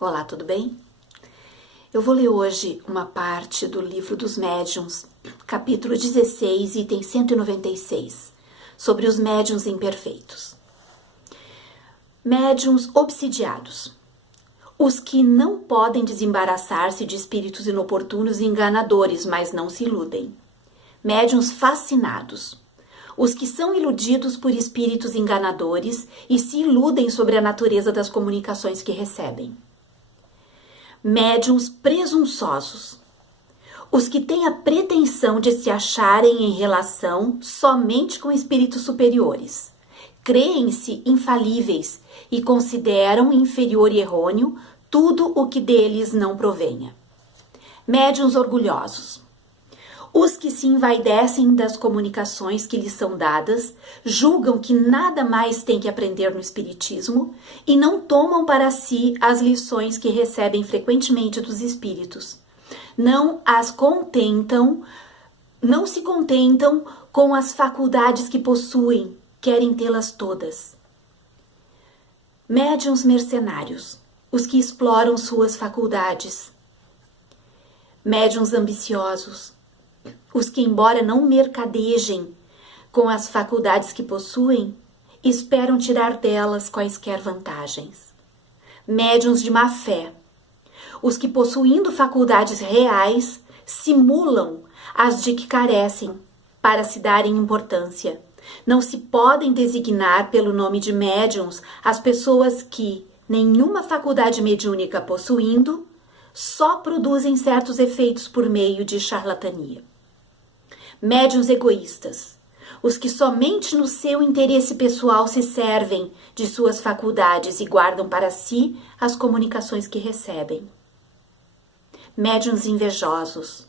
Olá, tudo bem? Eu vou ler hoje uma parte do livro dos médiuns, capítulo 16, item 196, sobre os médiuns imperfeitos. Médiuns obsidiados. Os que não podem desembaraçar-se de espíritos inoportunos e enganadores, mas não se iludem. Médiuns fascinados. Os que são iludidos por espíritos enganadores e se iludem sobre a natureza das comunicações que recebem. Médiuns presunçosos. Os que têm a pretensão de se acharem em relação somente com espíritos superiores. Creem-se infalíveis e consideram inferior e errôneo tudo o que deles não provenha. Médiuns orgulhosos. Os que se envaidecem das comunicações que lhes são dadas, julgam que nada mais têm que aprender no espiritismo e não tomam para si as lições que recebem frequentemente dos espíritos. Não se contentam com as faculdades que possuem, querem tê-las todas. Médiuns mercenários, os que exploram suas faculdades. Médiuns ambiciosos, os que, embora não mercadejem com as faculdades que possuem, esperam tirar delas quaisquer vantagens. Médiuns de má fé, os que, possuindo faculdades reais, simulam as de que carecem para se darem importância. Não se podem designar pelo nome de médiuns as pessoas que, nenhuma faculdade mediúnica possuindo, só produzem certos efeitos por meio de charlatania. Médiuns egoístas, os que somente no seu interesse pessoal se servem de suas faculdades e guardam para si as comunicações que recebem. Médiuns invejosos,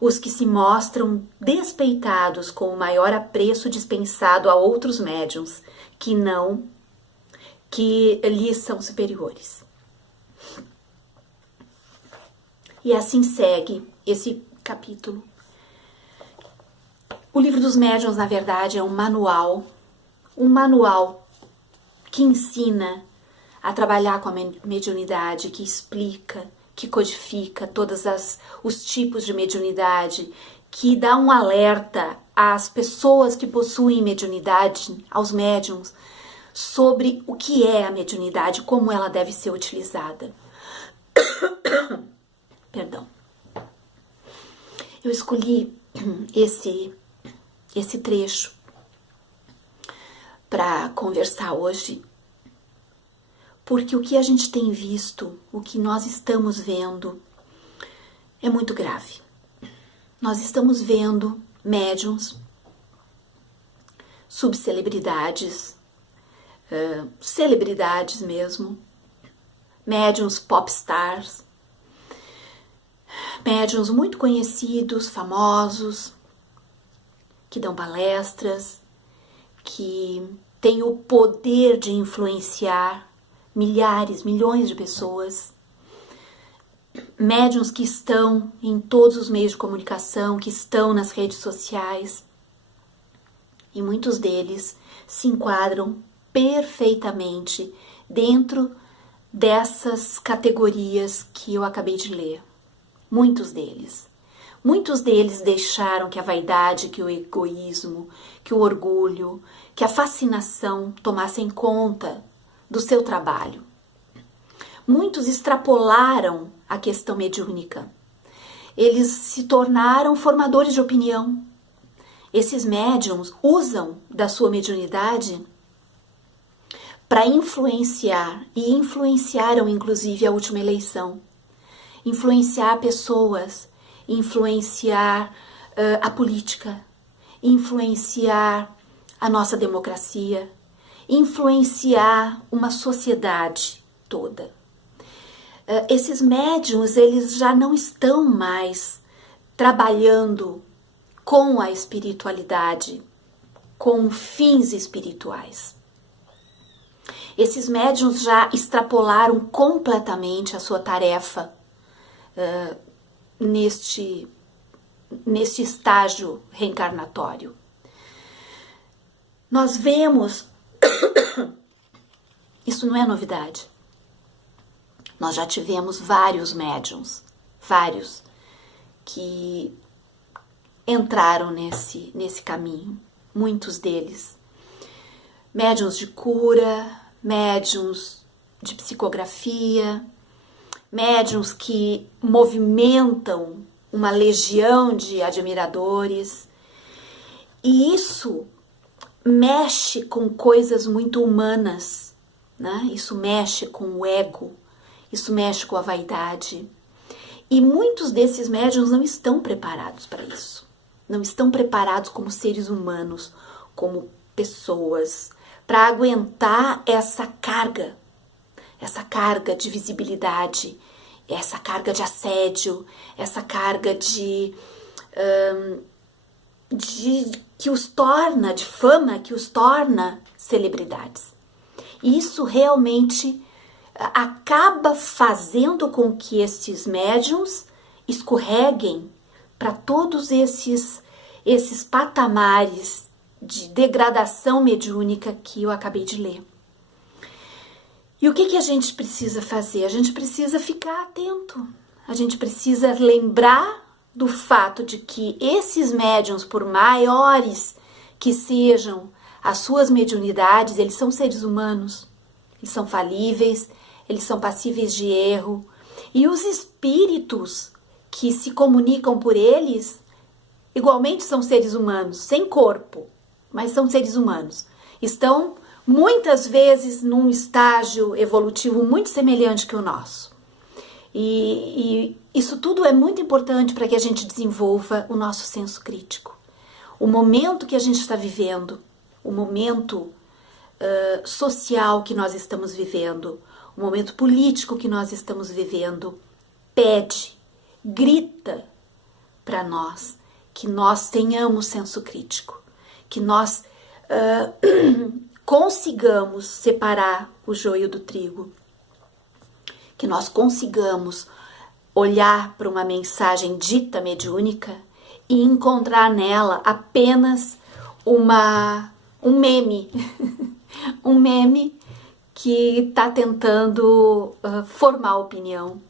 os que se mostram despeitados com o maior apreço dispensado a outros médiuns que lhes são superiores. E assim segue esse capítulo. O livro dos médiuns, na verdade, é um manual que ensina a trabalhar com a mediunidade, que explica, que codifica todos os tipos de mediunidade, que dá um alerta às pessoas que possuem mediunidade, aos médiuns, sobre o que é a mediunidade, como ela deve ser utilizada. Perdão. Eu escolhi esse trecho para conversar hoje, porque o que a gente tem visto, o que nós estamos vendo, é muito grave. Nós estamos vendo médiuns, subcelebridades, celebridades mesmo, médiuns popstars, médiuns muito conhecidos, famosos, que dão palestras, que têm o poder de influenciar milhares, milhões de pessoas. Médiuns que estão em todos os meios de comunicação, que estão nas redes sociais. E muitos deles se enquadram perfeitamente dentro dessas categorias que eu acabei de ler. Muitos deles. Muitos deles deixaram que a vaidade, que o egoísmo, que o orgulho, que a fascinação tomassem conta do seu trabalho. Muitos extrapolaram a questão mediúnica. Eles se tornaram formadores de opinião. Esses médiuns usam da sua mediunidade para influenciar, e influenciaram inclusive a última eleição. Influenciar pessoas, influenciar a política, influenciar a nossa democracia, influenciar uma sociedade toda. Esses médiuns, eles já não estão mais trabalhando com a espiritualidade, com fins espirituais. Esses médiuns já extrapolaram completamente a sua tarefa neste estágio reencarnatório. Nós vemos, isso não é novidade, Nós já tivemos vários médiums, vários, que entraram nesse caminho, muitos deles. Médiuns de cura, médiuns de psicografia, médiuns que movimentam uma legião de admiradores. E isso mexe com coisas muito humanas, né? Isso mexe com o ego, isso mexe com a vaidade. E muitos desses médiuns não estão preparados para isso. Não estão preparados como seres humanos, como pessoas, para aguentar essa carga de visibilidade, essa carga de assédio, essa carga de que os torna, de fama, que os torna celebridades. E isso realmente acaba fazendo com que estes médiuns escorreguem para todos esses patamares de degradação mediúnica que eu acabei de ler. E o que a gente precisa fazer? A gente precisa ficar atento. A gente precisa lembrar do fato de que esses médiuns, por maiores que sejam as suas mediunidades, eles são seres humanos. Eles são falíveis, eles são passíveis de erro. E os espíritos que se comunicam por eles, igualmente são seres humanos, sem corpo, mas são seres humanos. Estão muitas vezes num estágio evolutivo muito semelhante que o nosso. E isso tudo é muito importante para que a gente desenvolva o nosso senso crítico. O momento que a gente está vivendo, o momento social que nós estamos vivendo, o momento político que nós estamos vivendo, pede, grita para nós que nós tenhamos senso crítico, que nós consigamos separar o joio do trigo, que nós consigamos olhar para uma mensagem dita mediúnica e encontrar nela apenas um meme, um meme que está tentando formar opinião,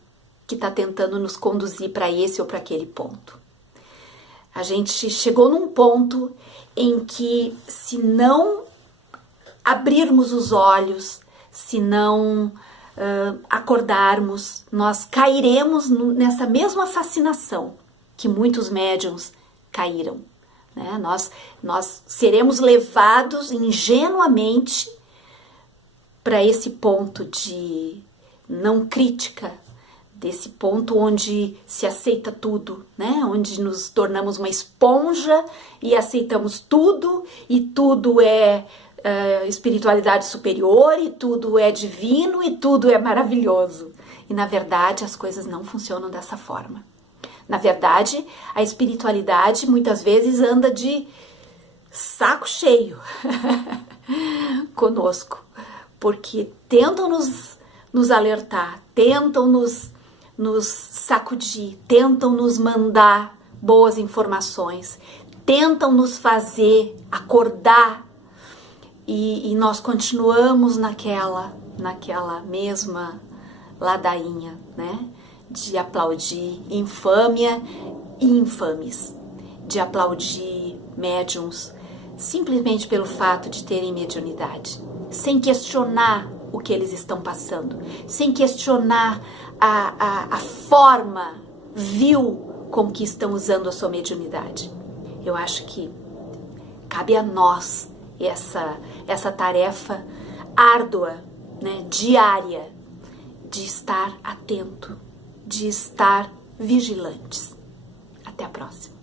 que está tentando nos conduzir para esse ou para aquele ponto. A gente chegou num ponto em que, se não abrirmos os olhos, se não acordarmos, nós cairemos nessa mesma fascinação que muitos médiuns caíram, né? Nós seremos levados ingenuamente para esse ponto de não crítica, desse ponto onde se aceita tudo, né? Onde nos tornamos uma esponja e aceitamos tudo, e tudo é espiritualidade superior, e tudo é divino, e tudo é maravilhoso. E na verdade as coisas não funcionam dessa forma. Na verdade, a espiritualidade muitas vezes anda de saco cheio conosco, porque tentam nos alertar, tentam nos sacudir, tentam nos mandar boas informações, tentam nos fazer acordar, e nós continuamos naquela mesma ladainha, né? De aplaudir infâmia e infames, de aplaudir médiuns simplesmente pelo fato de terem mediunidade, sem questionar o que eles estão passando, sem questionar a forma vil com que estão usando a sua mediunidade. Eu acho que cabe a nós essa tarefa árdua, né, diária, de estar atento, de estar vigilantes. Até a próxima.